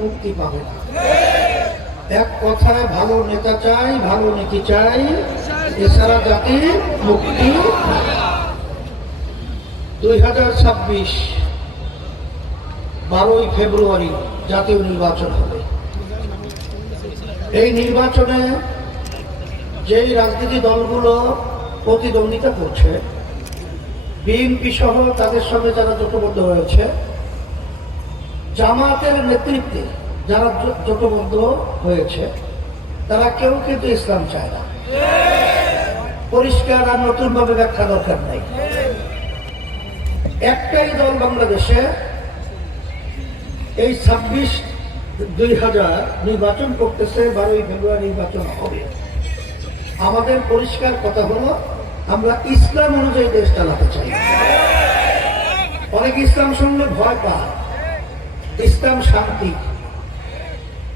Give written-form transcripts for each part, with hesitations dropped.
মুক্তি পাবে না। এক কথায় ভালো নেতা চাই, ভালো নীতি চাই, এছাড়া জাতি মুক্তি। 2026 12ই ফেব্রুয়ারি জাতীয় নির্বাচন হবে। এই নির্বাচনে যেই রাজনীতি দলগুলো প্রতিদ্বন্দ্বিতা করছে, বিএনপি সহ তাদের সঙ্গে যারা জোটবদ্ধ হয়েছে, জামাতের নেতৃত্বে যারা জোটবদ্ধ হয়েছে, তারা কেউ কিন্তু ইসলাম চায় না। পরিষ্কার আর নতুনভাবে ব্যাখ্যা দরকার নাই। একটাই দল বাংলাদেশে এই 26-2000 নির্বাচন করতেছে, 12ই ফেব্রুয়ারি নির্বাচন হবে। আমাদের পরিষ্কার কথা হলো, আমরা ইসলাম অনুযায়ী দেশ চালাতে চাই। অনেক ইসলাম শুনলে ভয় পায়, ইসলাম শান্তি,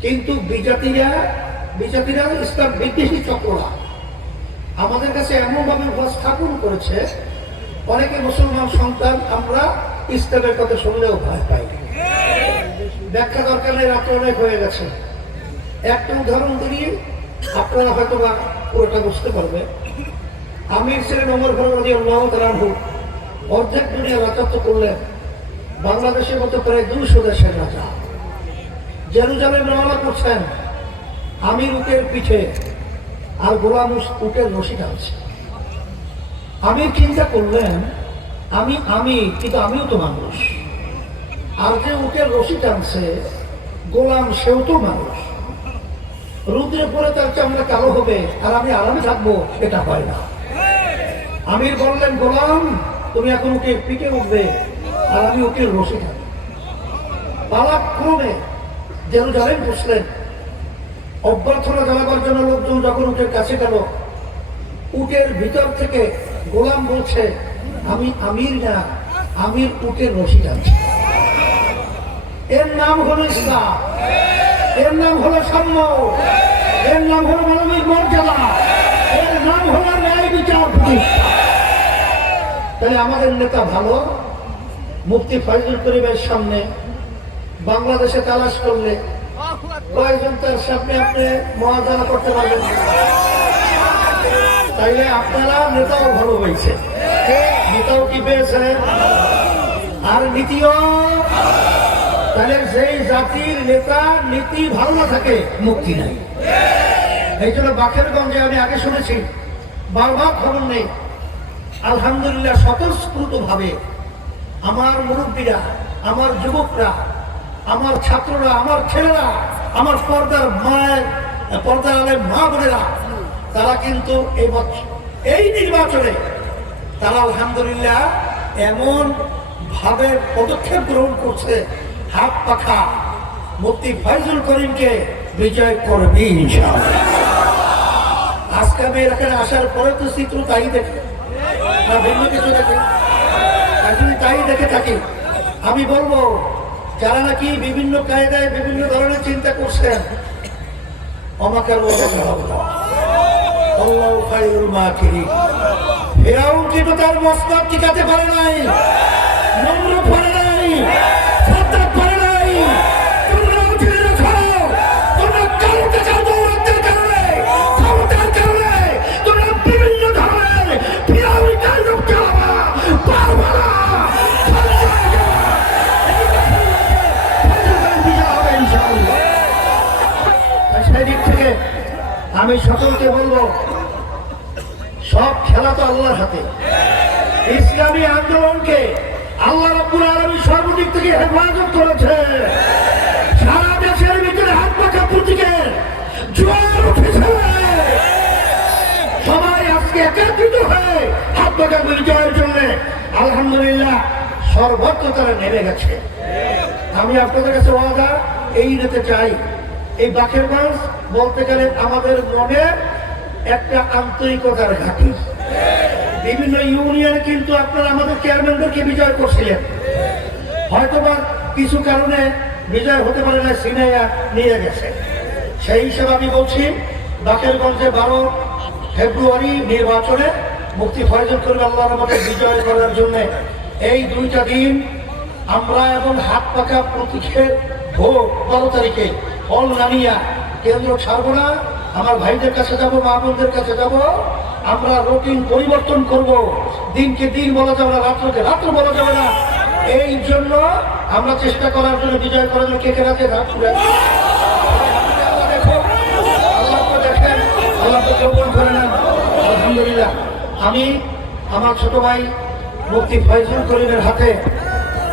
কিন্তু বিজাতিরা ইসলাম বিদ্বেষী চক্ররা আমাদের কাছে এমনভাবে উপস্থাপন করেছে, অনেকে মুসলমান সন্তান আমরা ইসলামের কথা শুনলেও ভয় পাই। ব্যাখ্যা দরকার নেই, রাত্র অনেক হয়ে গেছে। একটা উদাহরণ দিয়ে আপনারা হয়তো বা পুরোটা বুঝতে পারবে। আমির ছিলেন ওমর ফারুক রাদিয়াল্লাহু তাআলা আনহু, অর্ধেক দুনিয়া রাজত্ব করলেন। বাংলাদেশের মতো প্রায় 200 দেশের রাজা জেরুজালেম রওনা করছেন, আমির উটের পিঠে আর গোলাম উটের রশি টানছে। আমির চিন্তা করলেন, আমি কিন্তু আমিও তো মানুষ, আর যে উটের রশি টানছে গোলাম সেও তো মানুষ। রুদ্রে পরে তার চামড়া কালো হবে আর আমি আরামে থাকবো, এটা হয় না। আমির বললেন, গোলাম তুমি এখন উটের পিঠে উঠবে আর আমি উটের রশি থাকবো। পালাক্রমে জেরুজালেম বসলেন। অভ্যর্থনা জানাবার জন্য লোকজন যখন উটের কাছে গেল, উটের ভিতর থেকে গোলাম বলছে, আমি আমির না, আমির উটের রশি টানছি। এর নাম হলো ইসলাম, এর নাম হলো সাম্য, এর নাম হলো মানবিক মর্যাদা, এর নাম হলো ন্যায় বিচার প্রতিষ্ঠা। তাহলে আমাদের নেতা ভালো। মুফতি ফয়জুল করিমের সামনে বাংলাদেশে তালাশ করলে কয়েকজন তার সামনে আপনি মুআযানা করতে পারবেন। তাইলে আপনারা নেতাও ভালো হয়েছে, নেতাও কি পেয়েছে আর নীতিও। তাহলে যেই জাতির নেতা নীতি ভালো না থাকে, মুক্তি নাই। এই জন্য বাকেরগঞ্জে আমি আগে শুনেছি, বারবার খবর নেই, আলহামদুলিল্লাহ স্বতঃস্ফূর্ত ভাবে আমার মুরব্বীরা, আমার যুবকরা, আমার ছাত্ররা, আমার ছেলেরা, আমার পর্দার আলের মা বোনেরা, তারা কিন্তু এই নির্বাচনে তারা আলহামদুলিল্লাহ এমন ভাবে পদক্ষেপ গ্রহণ করছে, হাত পাখা মুফতি ফয়জুল করিমকে বিজয় করবে ইনশাআল্লাহ। আজকে আমি এখানে আসার পরে তো চিত্র তাই দেখে না, ভিন্ন কিছু দেখে, যদি তাই দেখে থাকি, আমি বলবো যারা নাকি বিভিন্ন কায়দায় বিভিন্ন ধরনের চিন্তা করছেন, ফিরাউন কিন্তু তার মস্তক টিকাতে পারে নাই, নমরুদ পারে নাই, সাদ্দাত পারে নাই। তোমরা উঠে রাখো, তোমরা কাউকে কাউ দৌড়াতের কারণে, ক্ষমতার কারণে তোমরা বিভিন্ন ধরনের ফিরাউনি তাণ্ডব চালাবা, পারবা না। সেদিক থেকে আমি সকলকে বলবো, সব খেলা তো আল্লাহর হাতে। ইসলামী আন্দোলনকে আল্লাহ রাব্বুল আলামিন সর্বদিক থেকে হেফাজত করেছে। সারা দেশের ভিতরে হাত পাখা প্রতীকের জোয়ার উঠেছে। সবাই আজকে একত্রিত হয়ে হাত পাখা বিজয়ের জন্য আলহামদুলিল্লাহ সর্বত্র তারা নেমে গেছে। আমি আপনাদের কাছে ওয়াদা এই নিতে চাই, এই বাকেরগঞ্জ বলতে গেলে আমাদের মনে একটা আন্তরিকতার ঘাঁটি। বিভিন্ন ইউনিয়নে কিন্তু আপনারা আমাদের চেয়ারম্যানদেরকে বিজয় করছিলেন, হয়তোবা কিছু কারণে বিজয় হতে পারে না, সিনাইয়া নিয়ে গেছে। সেই হিসাবে আমি বলছি, বাকেরগঞ্জে 12 ফেব্রুয়ারি নির্বাচনে মুফতি ফয়জুল করিম আল্লাহর আমাদের বিজয় করার জন্য এই 2টা দিন আমরা এবং হাত পাকা প্রতীকের ভোট 12 তারিখে ফল নামিয়া কেন্দ্র ছাড়বো না। আমার ভাইদের কাছে যাব, মা বোনদের কাছে যাব। আমরা রুটিন পরিবর্তন করব। দিনকে দিন বলা যাবে না, রাত্রকে রাত্র বলা যাবে না। এই জন্য আমরা চেষ্টা করার জন্য, বিজয় করার জন্য কে কে রাখে আলহামদুলিল্লাহ। আমি আমার ছোট ভাই মুফতি ফয়জুল করিমের হাতে,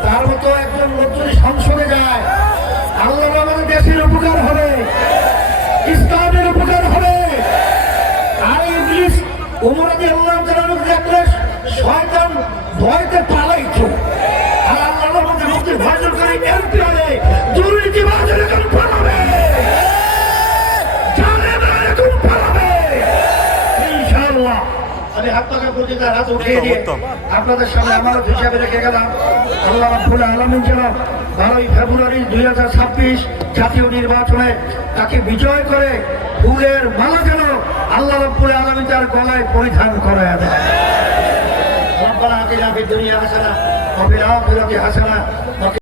তার মতো একজন লোক যদি সংসদে যায়, আল্লাহ আমাদের দেশের উপকার হবে, ইসলামের উপকার হবে। আর ইবলিস ওমর রাদিয়াল্লাহু তাআলা দেখলে শয়তান ভয়তে পালাইতো। আর আল্লাহর মধ্যে মুফতি ফয়জুল করিম এমপি হলে দুর্নীতিবাজ এরকম পালাবে, জালেমরা এরকম পালাবে ইনশাআল্লাহ। আমি হাত পাকা করতে তার হাত উঠিয়ে দিয়ে আপনাদের সামনে আমানত হিসাবে রেখে গেলাম। আল্লাহ রাব্বুল আলামিন যেন 12ই ফেব্রুয়ারি 2026 জাতীয় নির্বাচনে তাকে বিজয় করে ফুলের মালা যেন আল্লাহ রাব্বুল আলামিন তার গলায় পরিধান করায় দেয়। রব্বানা আতিনা ফিদ দুনিয়া হাসানাহ ওয়া ফিল আখিরাতি হাসানাহ।